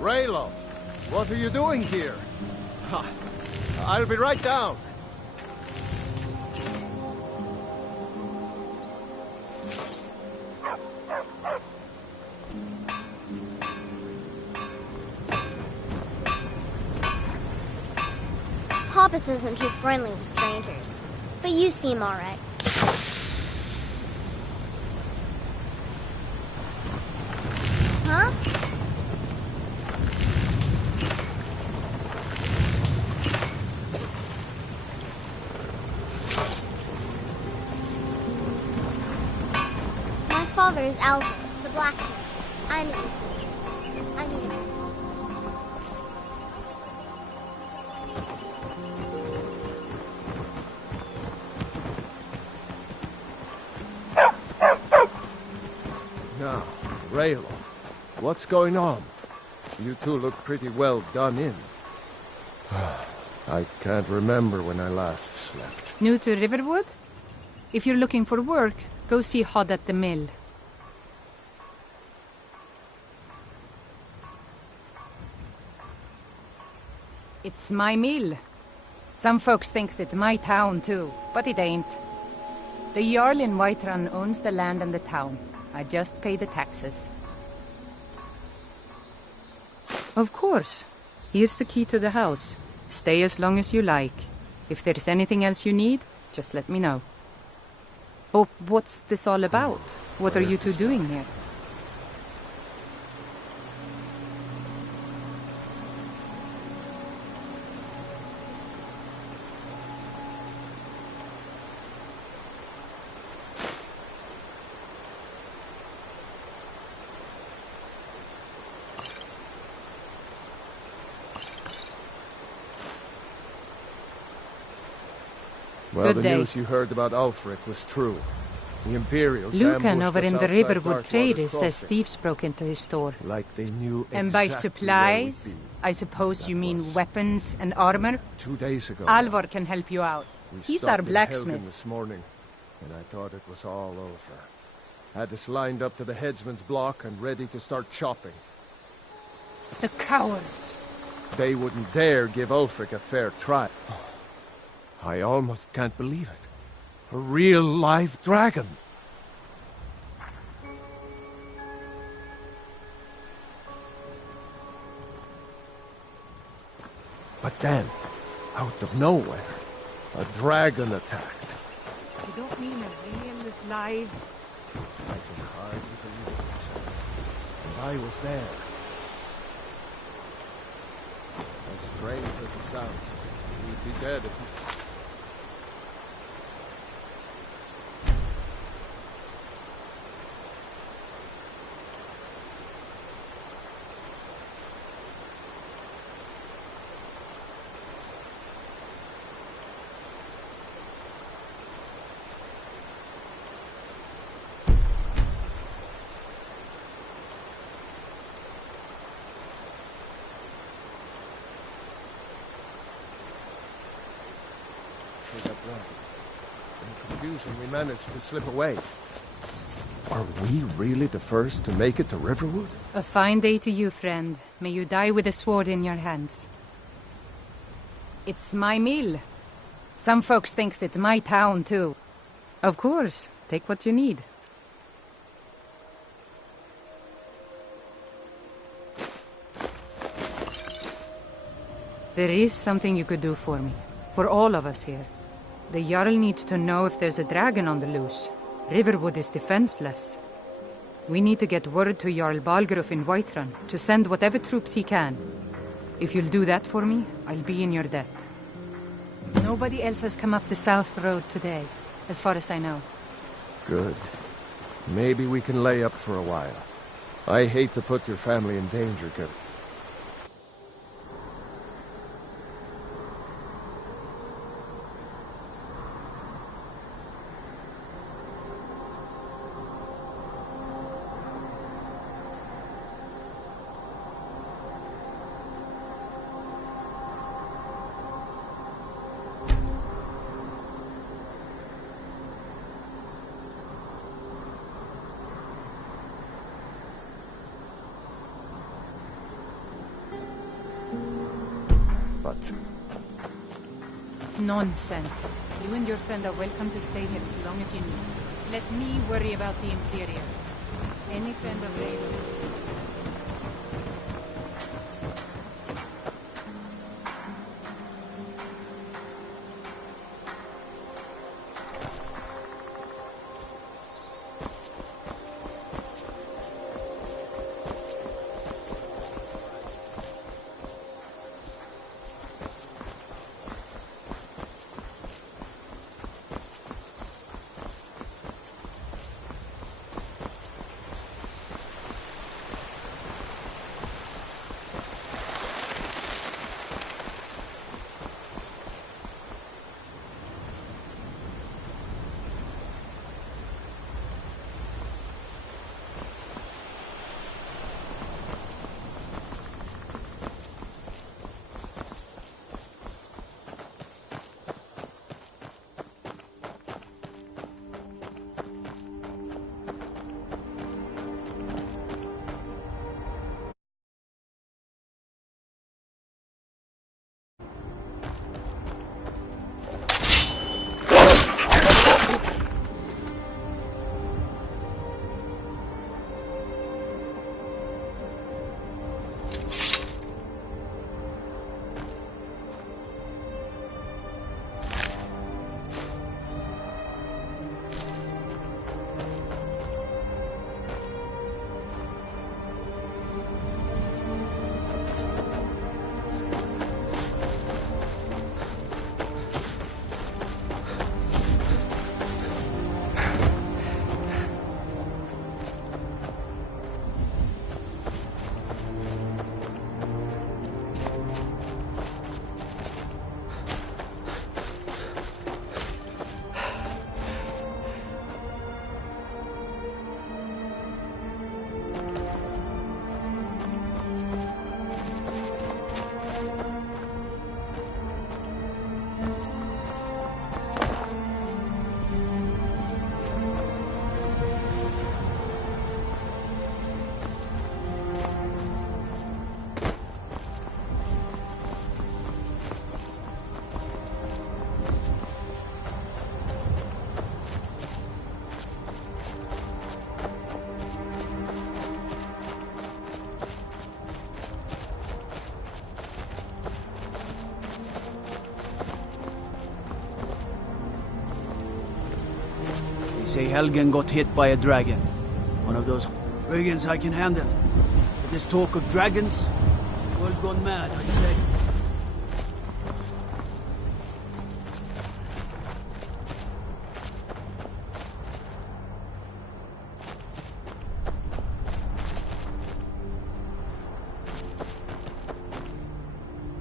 Raylo, what are you doing here? Ha, I'll be right down. Papas isn't too friendly with strangers, but you seem alright. Huh? My father is Alvin, the blacksmith. I'm his assistant. I'm his apprentice. Now, Raylo, what's going on? You two look pretty well done in. I can't remember when I last slept. New to Riverwood? If you're looking for work, go see Hod at the mill. It's my mill. Some folks thinks it's my town too, but it ain't. The Jarl in Whiterun owns the land and the town. I just pay the taxes. Of course. Here's the key to the house. Stay as long as you like. If there's anything else you need, just let me know. Oh, what's this all about? What are you two doing here? Well, Good the day. news you heard about Ulfric was true. The Imperials Lucan ambushed over us in the outside Riverwood Darkwater Traders says Crossing, thieves broke into his store. like they knew And by exactly where we'd supplies, be. I suppose you That mean was weapons and armor? 2 days ago. Alvor can help you out. We He's stopped our in Helgen blacksmith. this morning, and I thought it was all over. Had us lined up to the headsman's block and ready to start chopping. The cowards. They wouldn't dare give Ulfric a fair try. I almost can't believe it. A real live dragon. But then, out of nowhere, a dragon attacked. You don't mean a real live... I can hardly believe it myself. And I was there. As strange as it sounds, we'd be dead if... that dragon. In confusion, we managed to slip away. Are we really the first to make it to Riverwood? A fine day to you, friend. May you die with a sword in your hands. It's my mill. Some folks thinks it's my town, too. Of course. Take what you need. There is something you could do for me. For all of us here. The Jarl needs to know if there's a dragon on the loose. Riverwood is defenseless. We need to get word to Jarl Balgruuf in Whiterun to send whatever troops he can. If you'll do that for me, I'll be in your debt. Nobody else has come up the South Road today, as far as I know. Good. Maybe we can lay up for a while. I hate to put your family in danger, Gil. but... Nonsense. You and your friend are welcome to stay here as long as you need. Let me worry about the Imperials. Any friend of Raven's. Say Helgen got hit by a dragon. One of those brigands I can handle. But this talk of dragons, world gone mad, I'd say.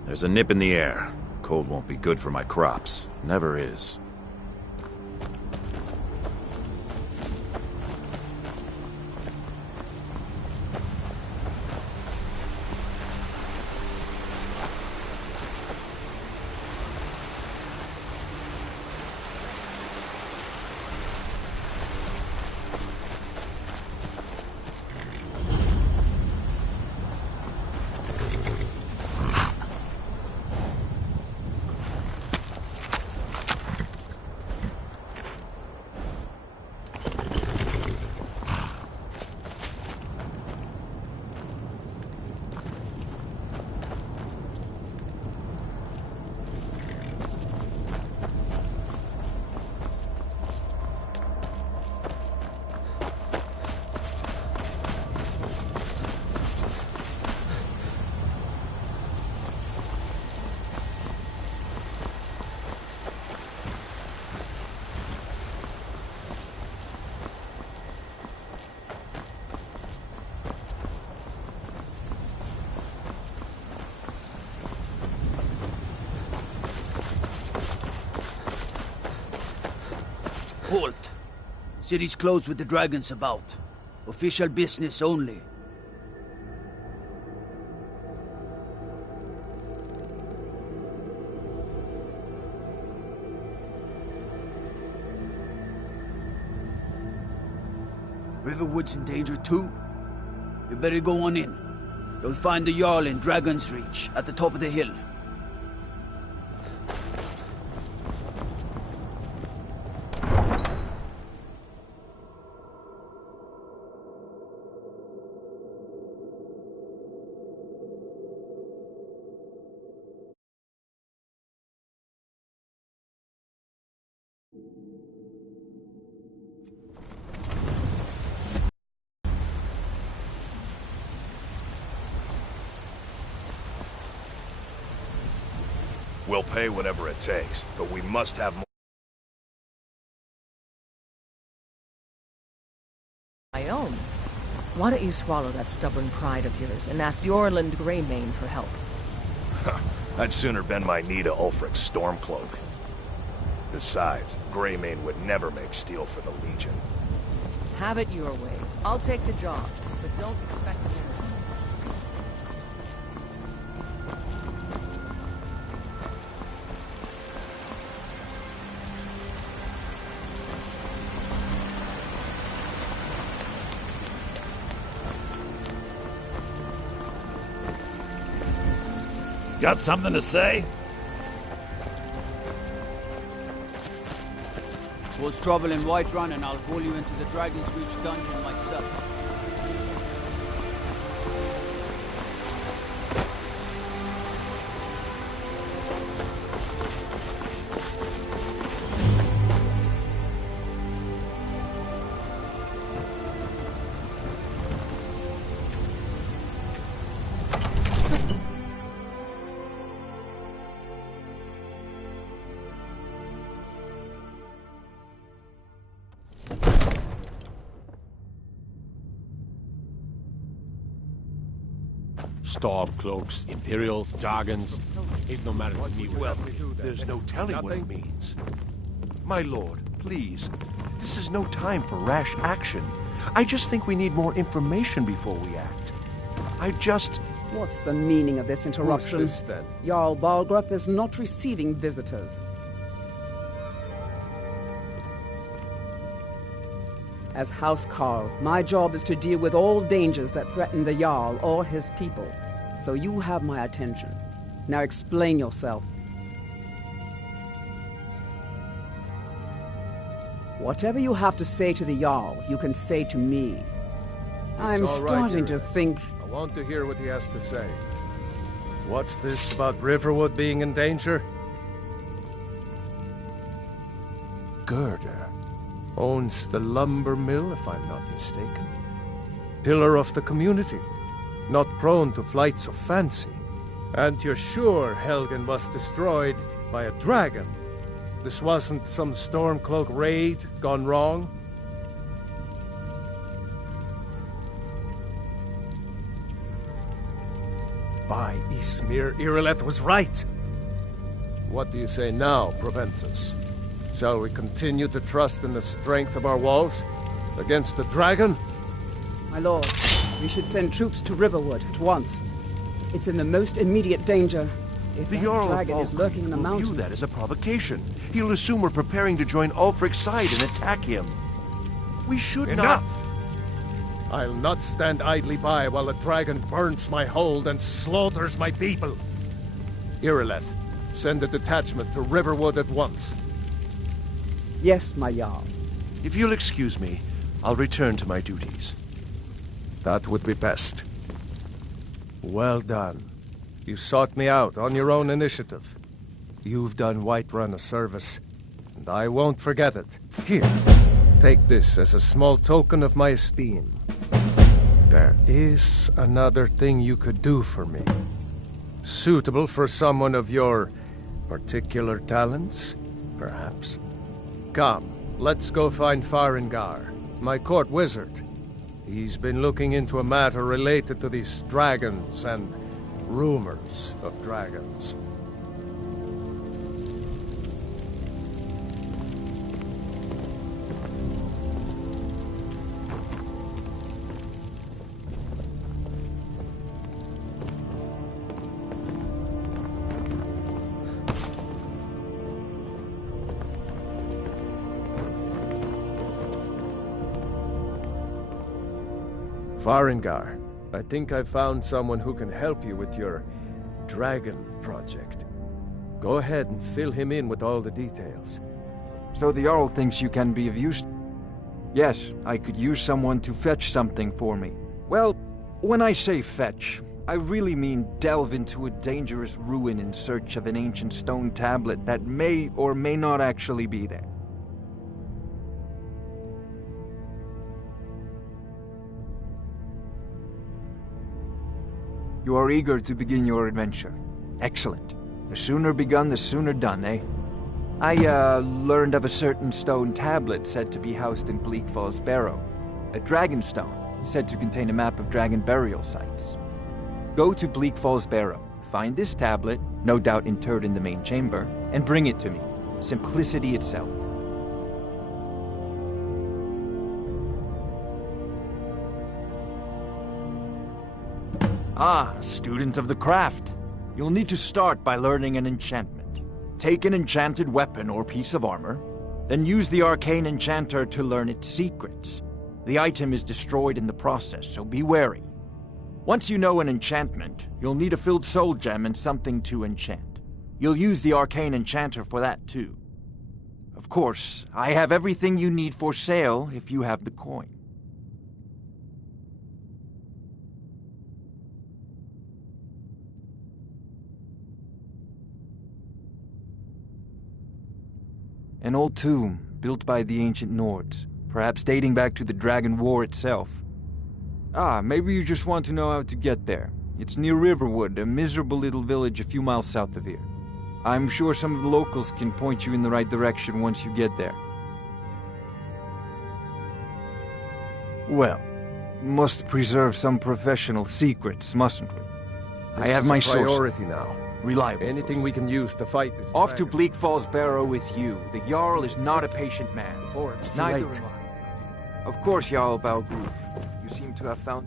There's a nip in the air. Cold won't be good for my crops. Never is. Halt! City's closed with the dragons about. Official business only. Riverwood's in danger too? You better go on in. You'll find the Jarl in Dragon's Reach, at the top of the hill. We'll pay whatever it takes, but we must have more. My own. Why don't you swallow that stubborn pride of yours and ask Yorland Greymane for help? I'd sooner bend my knee to Ulfric's Stormcloak. Besides, Greymane would never make steel for the Legion. Have it your way. I'll take the job, but don't expect a miracle. Got something to say? Was trouble in Whiterun, and I'll pull you into the Dragon's Reach dungeon myself. Stormcloaks, Imperials, Jargons. It no matter to me. Well, There's no telling what it means. My lord, please. This is no time for rash action. I just think we need more information before we act. What's the meaning of this interruption? Who's this, then? Jarl Balgrup is not receiving visitors. As House Carl, my job is to deal with all dangers that threaten the Jarl or his people. So you have my attention. Now explain yourself. Whatever you have to say to the Jarl, you can say to me. I'm all right, starting to Ira. think... I want to hear what he has to say. What's this about Riverwood being in danger? Gerda owns the lumber mill, if I'm not mistaken. Pillar of the community, not prone to flights of fancy. And you're sure Helgen was destroyed by a dragon? This wasn't some Stormcloak raid gone wrong? By Ysmir, Irileth was right! What do you say now, Proventus? Shall we continue to trust in the strength of our walls against the dragon? My lord, we should send troops to Riverwood at once. It's in the most immediate danger. If The that Jarl of dragon is Balgruuf lurking in the will mountains... view that as a provocation. He'll assume we're preparing to join Ulfric's side and attack him. We should Enough! not... I'll not stand idly by while the dragon burns my hold and slaughters my people. Irileth, send a detachment to Riverwood at once. Yes, my Jarl. If you'll excuse me, I'll return to my duties. That would be best. Well done. You sought me out on your own initiative. You've done Whiterun a service, and I won't forget it. Here, take this as a small token of my esteem. There is another thing you could do for me. Suitable for someone of your particular talents, perhaps. Come, let's go find Farengar, my court wizard. He's been looking into a matter related to these dragons and rumors of dragons. Farengar, I think I've found someone who can help you with your dragon project. Go ahead and fill him in with all the details. So the Jarl thinks you can be of use? Yes, I could use someone to fetch something for me. Well, when I say fetch, I really mean delve into a dangerous ruin in search of an ancient stone tablet that may or may not actually be there. You are eager to begin your adventure. Excellent. The sooner begun, the sooner done, eh? I, learned of a certain stone tablet said to be housed in Bleak Falls Barrow. A dragon stone, said to contain a map of dragon burial sites. Go to Bleak Falls Barrow, find this tablet, no doubt interred in the main chamber, and bring it to me. Simplicity itself. Ah, student of the craft. You'll need to start by learning an enchantment. Take an enchanted weapon or piece of armor, then use the arcane enchanter to learn its secrets. The item is destroyed in the process, so be wary. Once you know an enchantment, you'll need a filled soul gem and something to enchant. You'll use the arcane enchanter for that too. Of course, I have everything you need for sale if you have the coin. An old tomb, built by the ancient Nords, perhaps dating back to the Dragon War itself. Ah, maybe you just want to know how to get there. It's near Riverwood, a miserable little village a few miles south of here. I'm sure some of the locals can point you in the right direction once you get there. Well, must preserve some professional secrets, mustn't we? I have my priority now. Reliable. Anything we can use to fight this Off to dragon. Bleak Falls Barrow with you. The Jarl is not a patient man. Before it's too Neither late. am I. Of course, Jarl Balgruf. You seem to have found...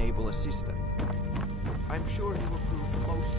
enable assistant. I'm sure he will prove most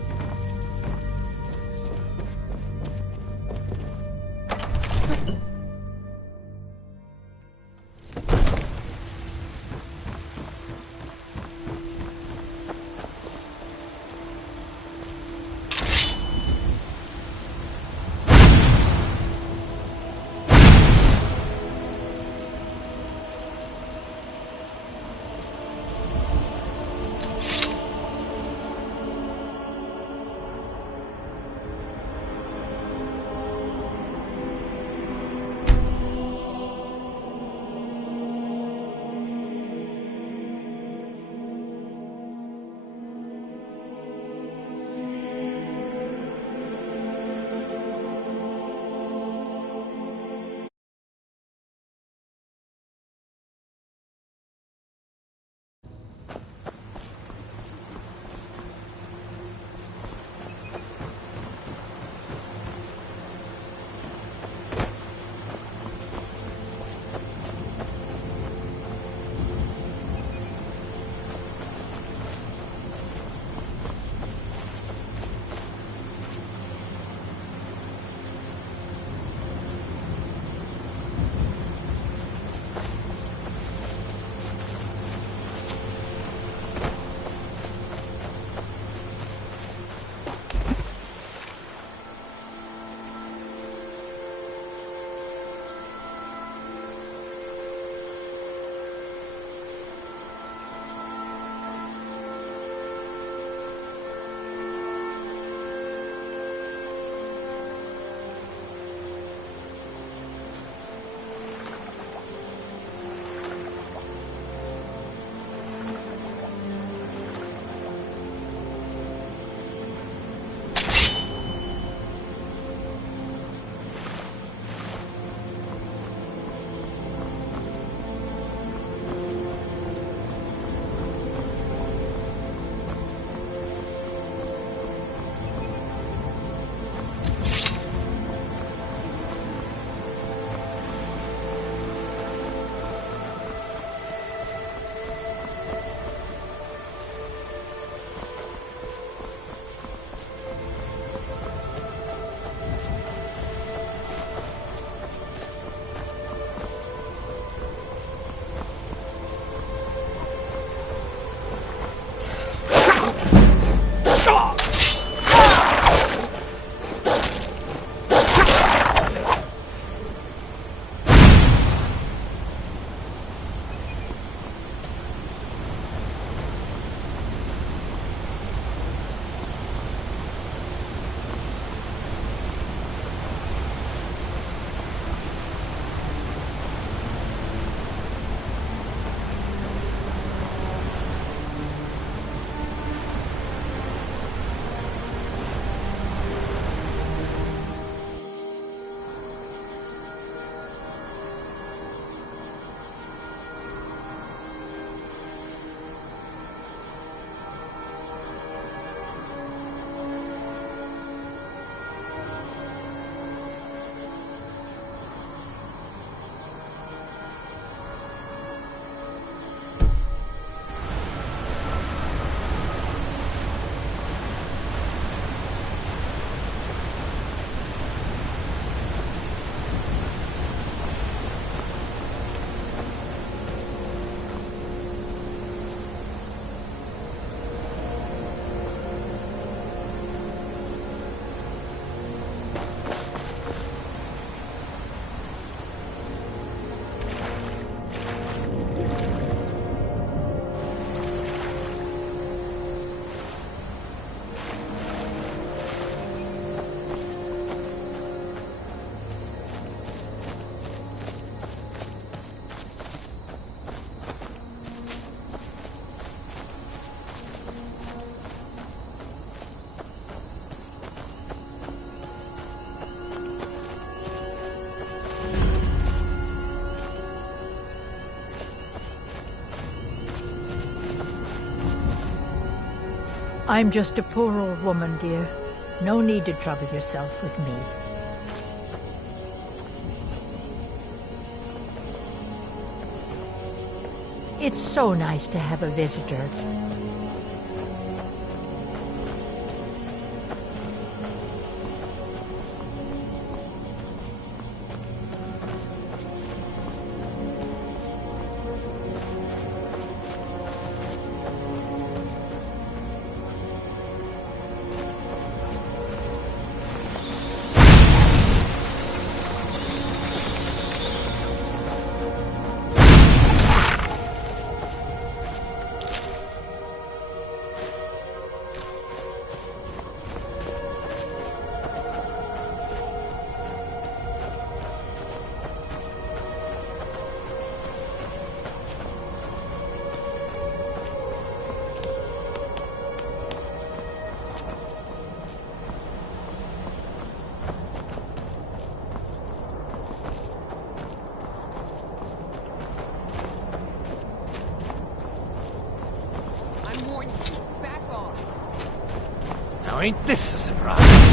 I'm just a poor old woman, dear. No need to trouble yourself with me. It's so nice to have a visitor. Now ain't this a surprise?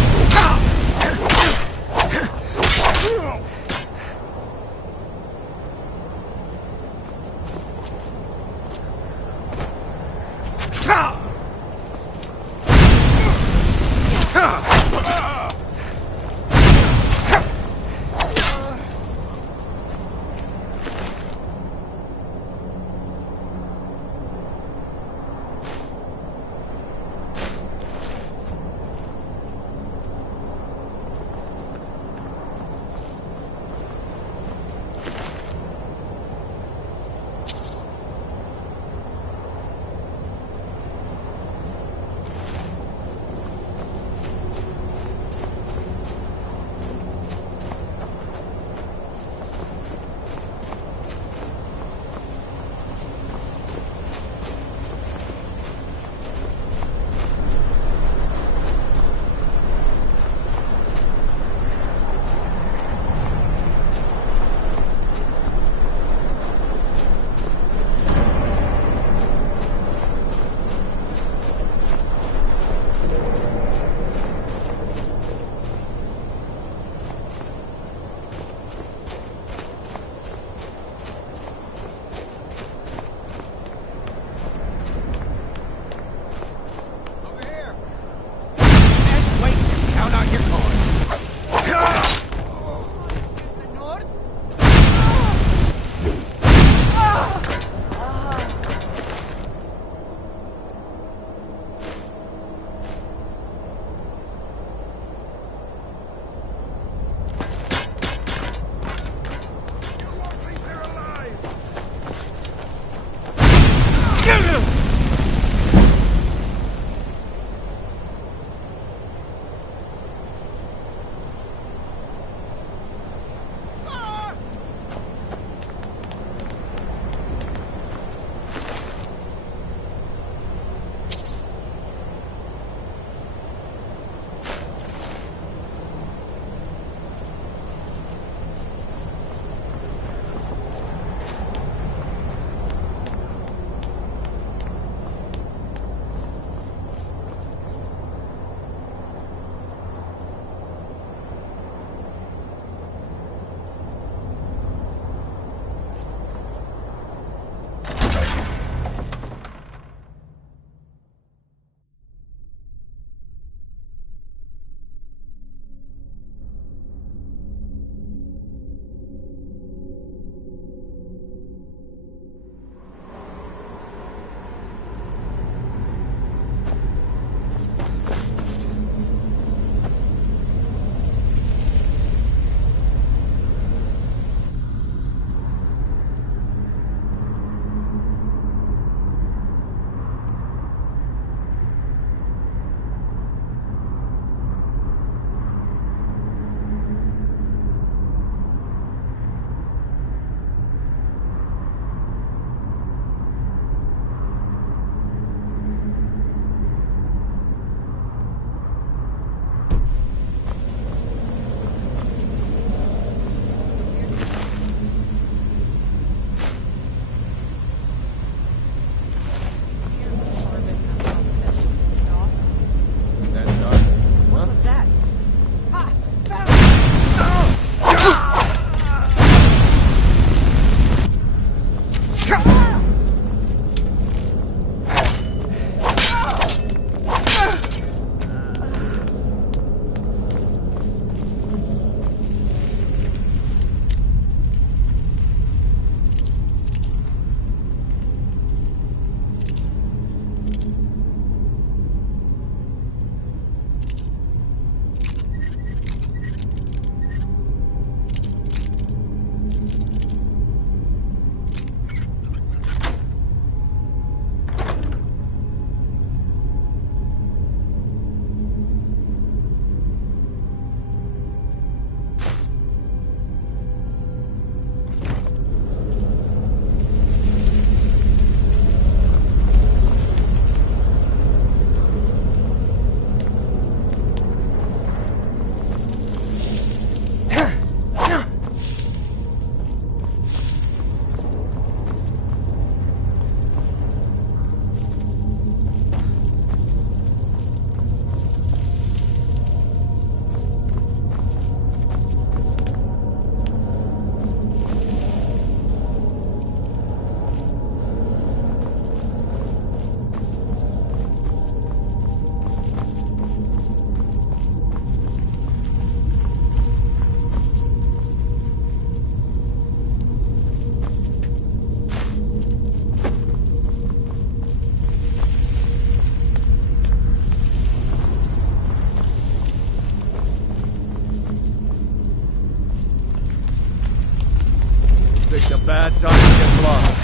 Picked a bad time to get lost.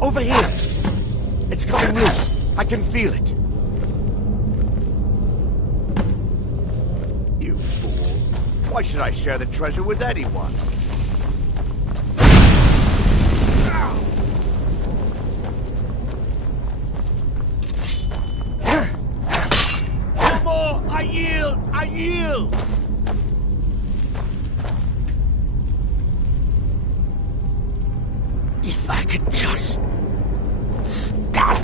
Over here! It's coming loose. I can feel it. You fool. Why should I share the treasure with anyone? No more! I yield! I yield! If I could just... stop!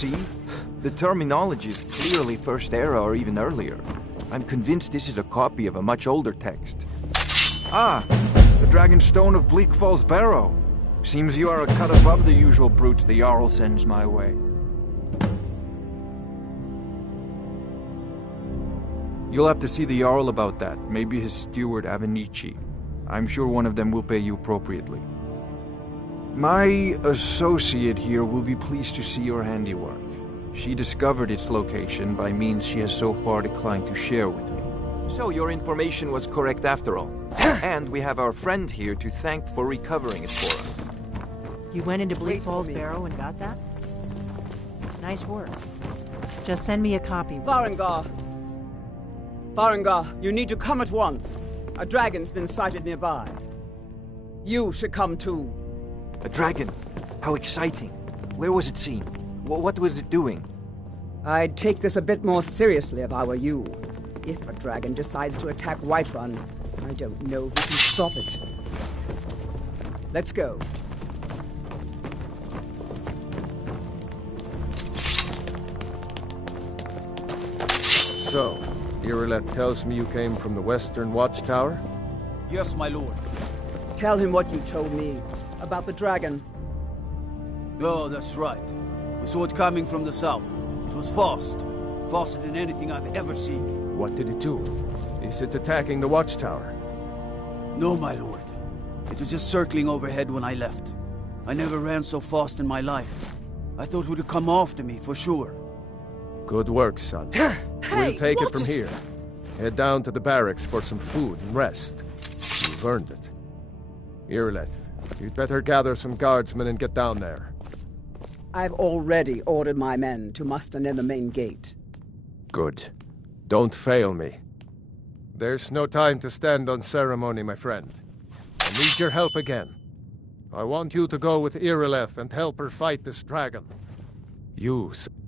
see? The terminology is clearly First Era or even earlier. I'm convinced this is a copy of a much older text. Ah, the Dragonstone of Bleak Falls Barrow. Seems you are a cut above the usual brutes the Jarl sends my way. You'll have to see the Jarl about that, maybe his steward Avenici. I'm sure one of them will pay you appropriately. My associate here will be pleased to see your handiwork. She discovered its location by means she has so far declined to share with me. So your information was correct after all. And we have our friend here to thank for recovering it for us. You went into Bleak Falls Barrow and got that? Nice work. Just send me a copy. Farengar! Farengar, you need to come at once. A dragon's been sighted nearby. You should come too. A dragon? How exciting. Where was it seen? What was it doing? I'd take this a bit more seriously if I were you. If a dragon decides to attack Whiterun, I don't know who can stop it. Let's go. So, Irileth tells me you came from the Western Watchtower? Yes, my lord. Tell him what you told me about the dragon. Oh, that's right. We saw it coming from the south. It was fast. Faster than anything I've ever seen. What did it do? Is it attacking the Watchtower? No, my lord. It was just circling overhead when I left. I never ran so fast in my life. I thought it would come after me, for sure. Good work, son. We'll take it from here. Head down to the barracks for some food and rest. You've earned it. Irileth, you'd better gather some guardsmen and get down there. I've already ordered my men to muster near the main gate. Good. Don't fail me. There's no time to stand on ceremony, my friend. I need your help again. I want you to go with Irileth and help her fight this dragon.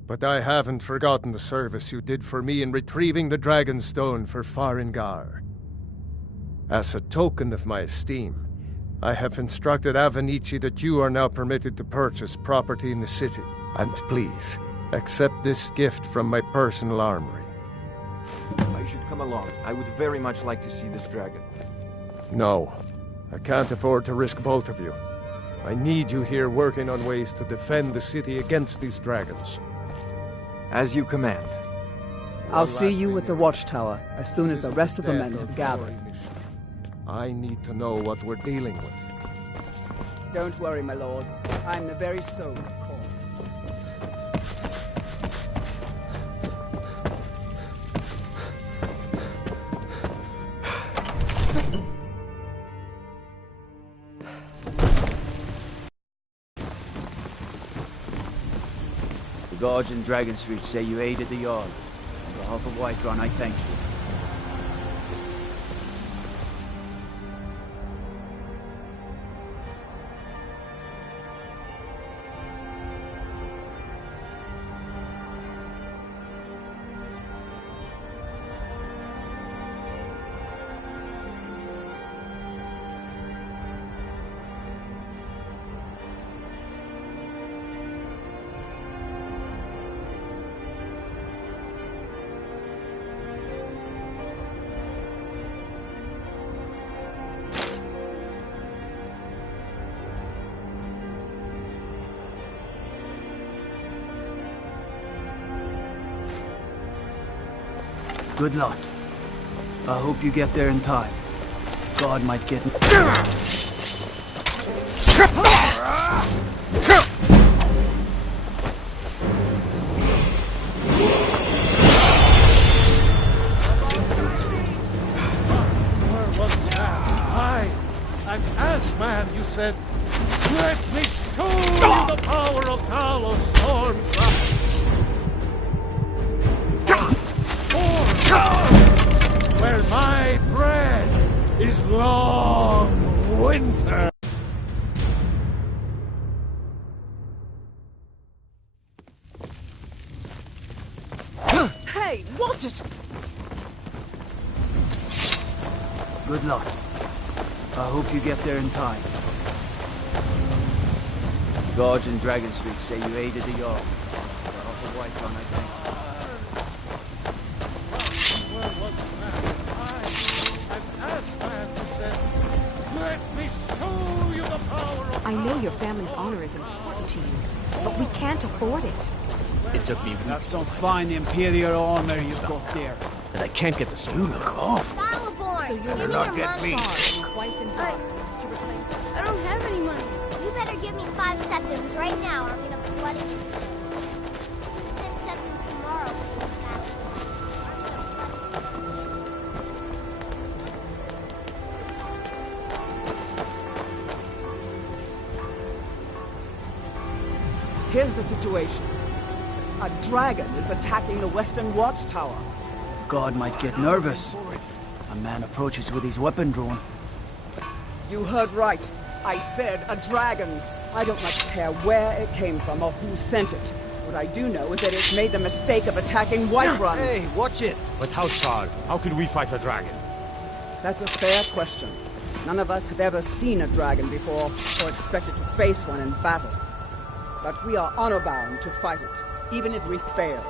But I haven't forgotten the service you did for me in retrieving the Dragonstone for Farengar. As a token of my esteem, I have instructed Avenici that you are now permitted to purchase property in the city. And please, accept this gift from my personal armory. I should come along. I would very much like to see this dragon. No, I can't afford to risk both of you. I need you here working on ways to defend the city against these dragons. As you command. I'll see you at the Watchtower as soon as the rest of the men have gathered. I need to know what we're dealing with. Don't worry, my lord. I'm the very soul of Corn. The guards in Dragon Street say you aided the Jarl. On behalf of Whiterun, I thank you. Good luck. I hope you get there in time. God might get... An ass man, you said. Let me show you the power of Talos Stormcloud. Where my bread is long winter. Hey, watch it! Good luck. I hope you get there in time. The guards in Dragon Street say you aided the Jarl. On White Run, I think. I know your family's honor is important to you, but we can't afford it. It took me That's some fine Imperial armor you've got there. and I can't get the store. You look awful. Stalaborn! So you're give me not your getting money. me. Wife and daughter to replace us. I don't have any money. You better give me 5 septims right now, or I'm gonna flood it. 10 septims tomorrow. Here's the situation. A dragon is attacking the Western Watchtower. God might get nervous. A man approaches with his weapon drawn. You heard right. I said a dragon. I don't much care where it came from or who sent it. What I do know is that it's made the mistake of attacking Whiterun. Hey, watch it! But Housecar, how could we fight a dragon? That's a fair question. None of us have ever seen a dragon before, or expected to face one in battle. But we are honor-bound to fight it, even if we fail.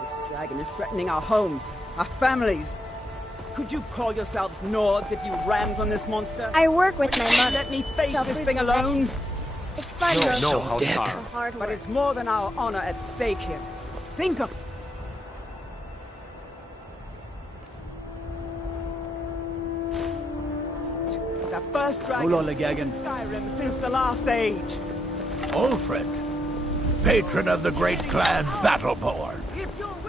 This dragon is threatening our homes, our families. Could you call yourselves Nords if you ran from this monster? I work with my mother. Let me face Sell this fruits thing and alone. vegetables. It's fun, though. No, Housecar. Hard work. But it's more than our honor at stake here. Think of... The first dragon Ololagagan. in Skyrim since the last age. Ulfric, patron of the great clan Battleborn.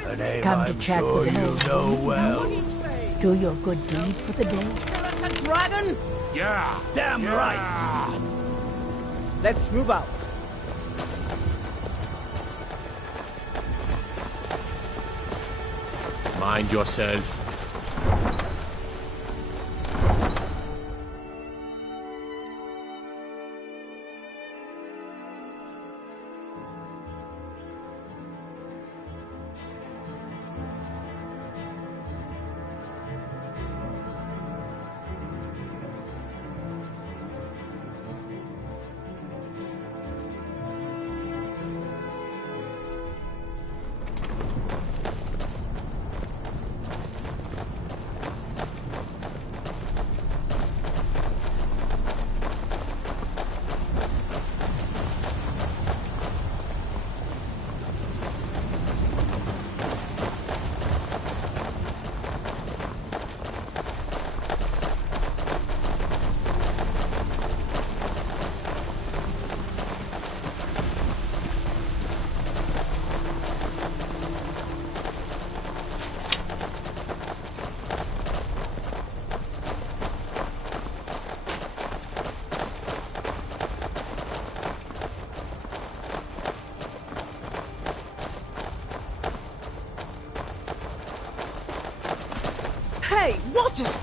A name Come to I'm chat sure with you Melble. know well. Do your good deed for the day. That's a dragon? Yeah! Damn right! Let's move out. Mind yourself. Hey, watch it!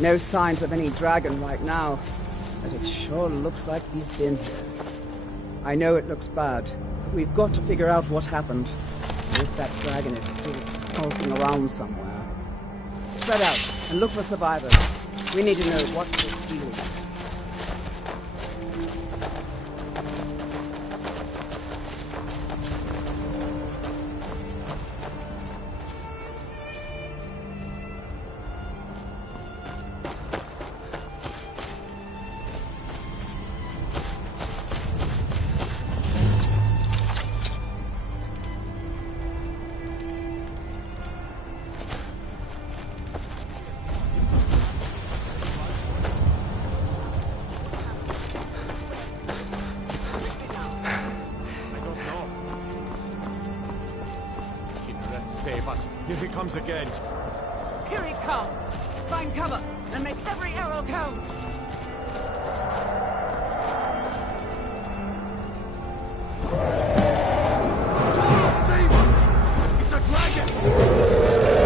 No signs of any dragon right now, but it sure looks like he's been here. I know it looks bad, but we've got to figure out what happened. Or if that dragon is still skulking around somewhere. Spread out and look for survivors. We need to know what we're dealing with. save us if he comes again. Here he comes! Find cover and make every arrow count! Save us! It's a dragon!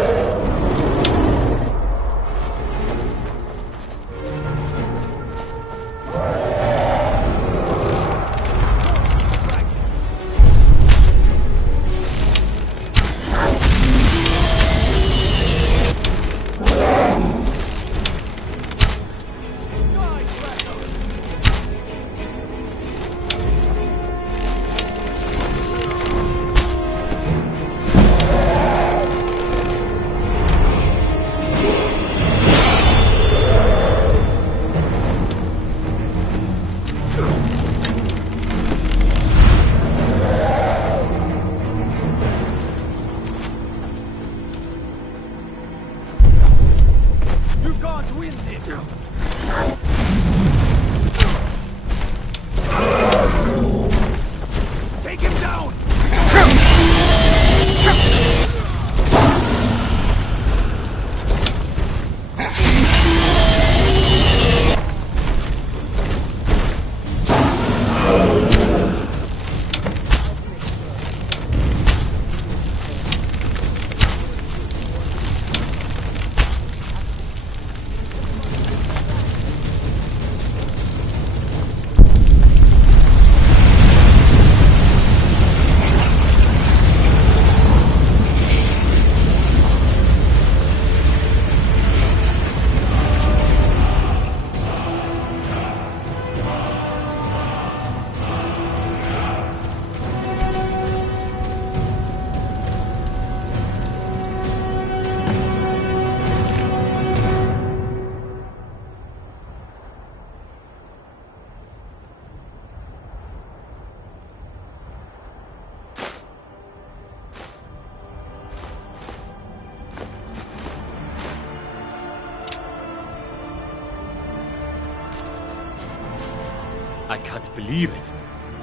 I can't believe it.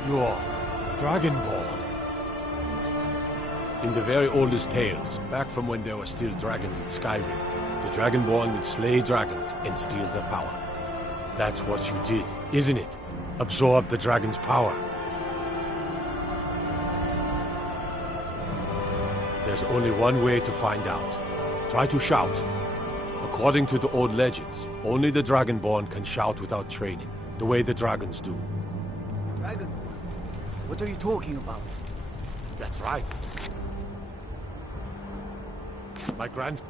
You're Dragonborn. In the very oldest tales, back from when there were still dragons in Skyrim, the Dragonborn would slay dragons and steal their power. That's what you did, isn't it? Absorb the dragon's power. There's only one way to find out. Try to shout. According to the old legends, only the Dragonborn can shout without training, the way the dragons do. Dragon? What are you talking about? That's right. My grandfather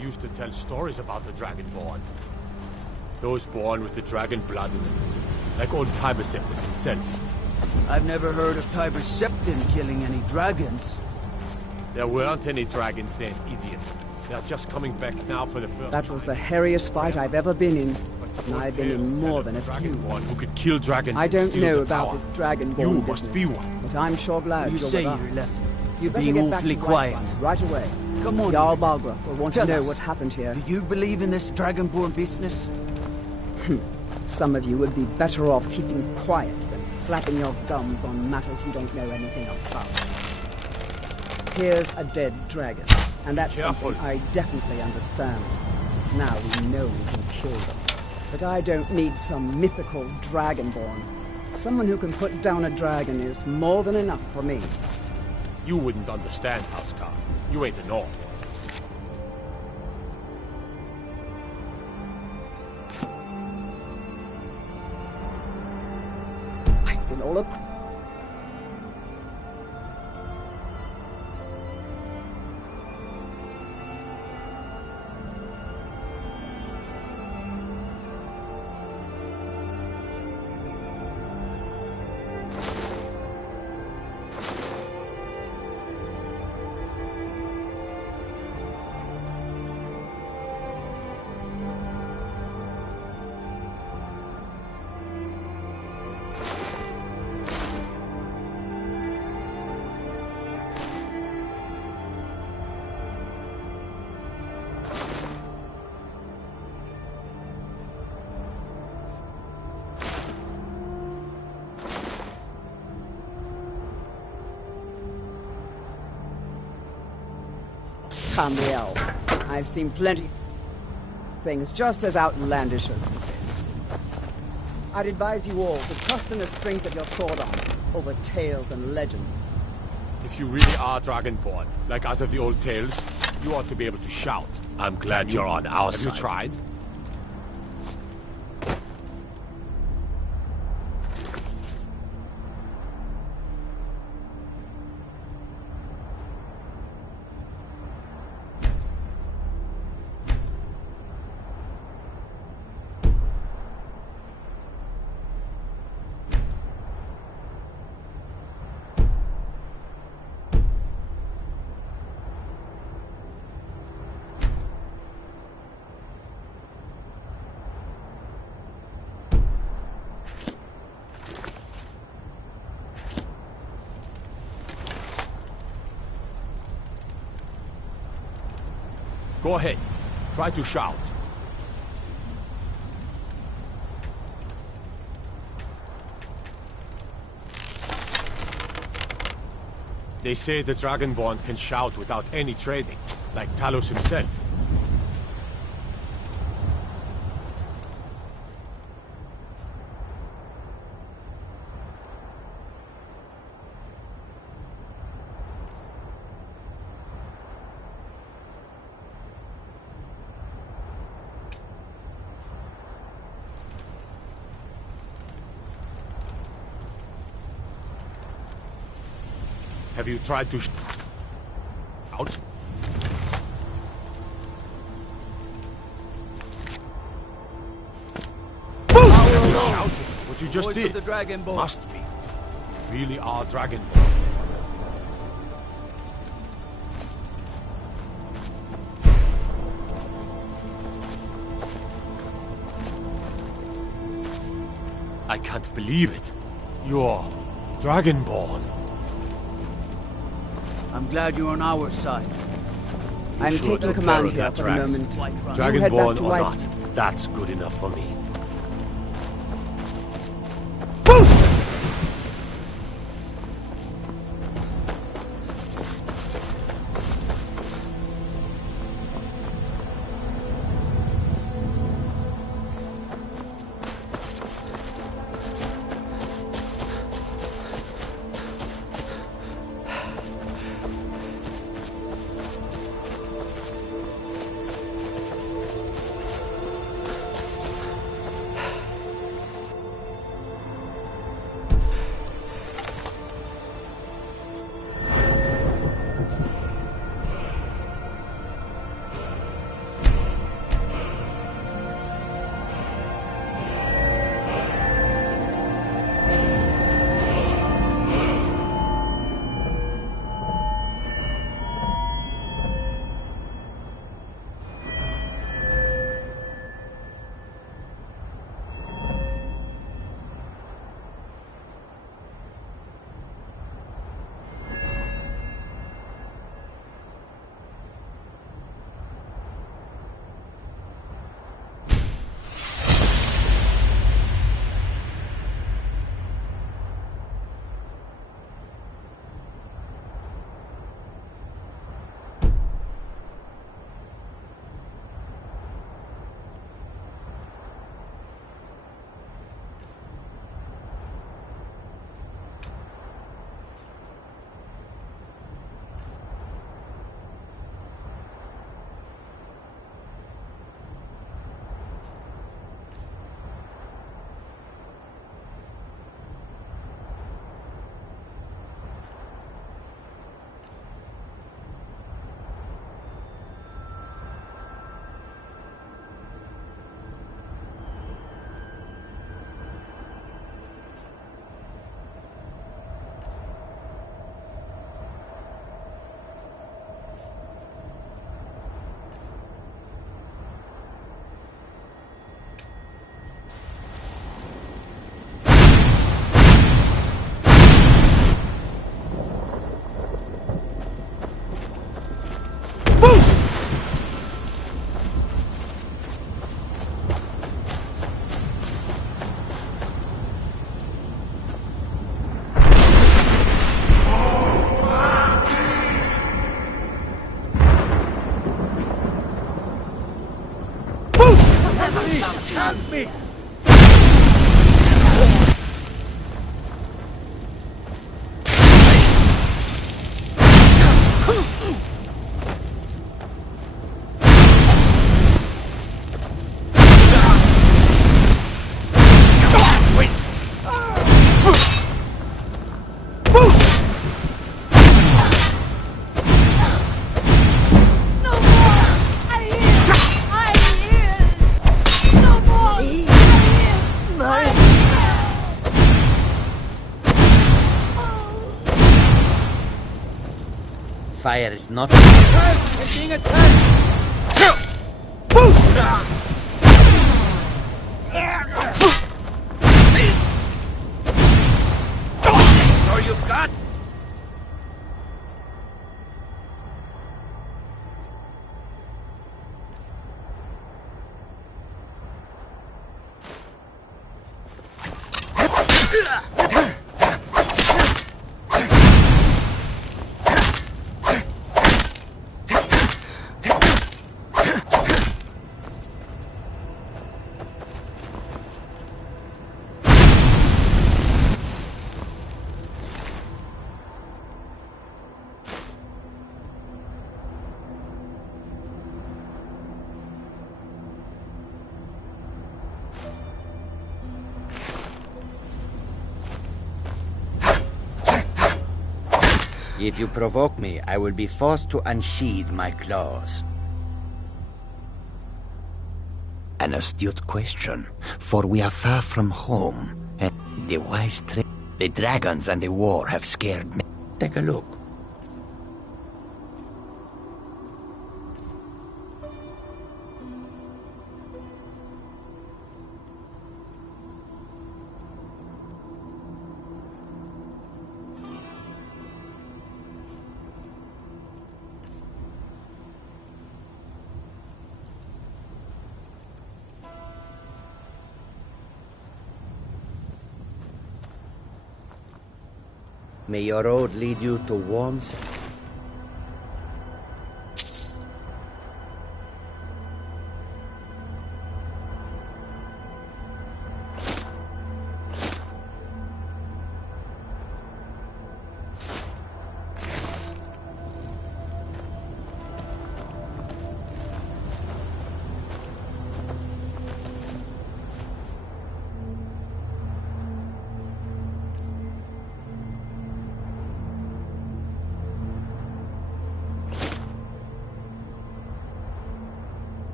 used to tell stories about the Dragonborn. Those born with the dragon blood in them, like old Tiber Septim himself. I've never heard of Tiber Septim killing any dragons. There weren't any dragons then, idiot. They're just coming back now for the first That was the hairiest fight I've ever been in. And I've been in more than a few. Who could kill dragons I don't steal know the about power. this Dragonborn You business, must be one. but I'm sure glad You you're say with you're us. left. You better being get back awfully to quiet. Whiterun right away. Come on. Jarl Balgruuf will want to Tell know us. what happened here. Do you believe in this Dragonborn business? Some of you would be better off keeping quiet than flapping your gums on matters you don't know anything about. Here's a dead dragon, and that's something I definitely understand. Now we know we can kill them. But I don't need some mythical Dragonborn. Someone who can put down a dragon is more than enough for me. You wouldn't understand, Housecar. You ain't a North. I've been all up. Stamiel. I've seen plenty things just as outlandish as this. I'd advise you all to trust in the strength of your sword arm over tales and legends. If you really are Dragonborn, like out of the old tales, you ought to be able to shout. I'm glad you're on our side. Have you tried? Go ahead. Try to shout. They say the Dragonborn can shout without any training, like Talos himself. Have you tried to out? What you just did must be. You really are Dragonborn. I can't believe it. You're Dragonborn. I'm glad you're on our side. I'm taking command here for the moment. Dragonborn or not, that's good enough for me. Help me! Fire is not... We're being attacked! All you've got? If you provoke me, I will be forced to unsheathe my claws. An astute question, for we are far from home, and the the dragons and the war have scared me. Take a look. May your road lead you to warm...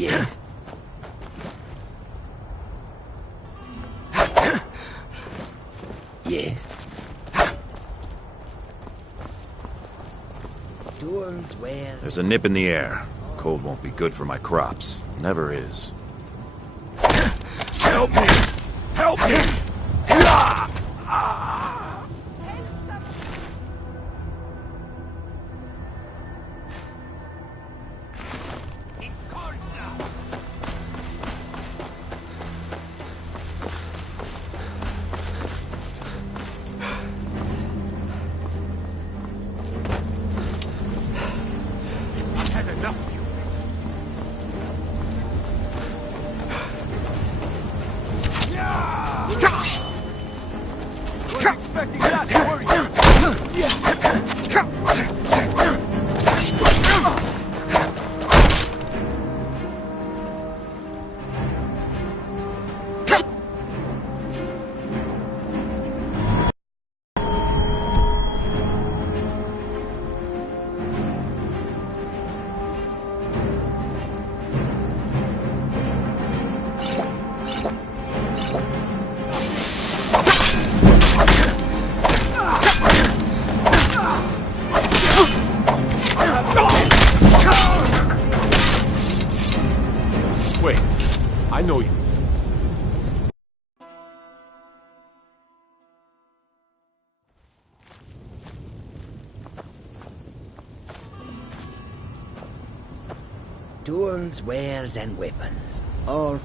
Yes. Yes. Tools where... There's a nip in the air. Cold won't be good for my crops. Never is. Help me! Help me! I know you. Tools, wares, and weapons. All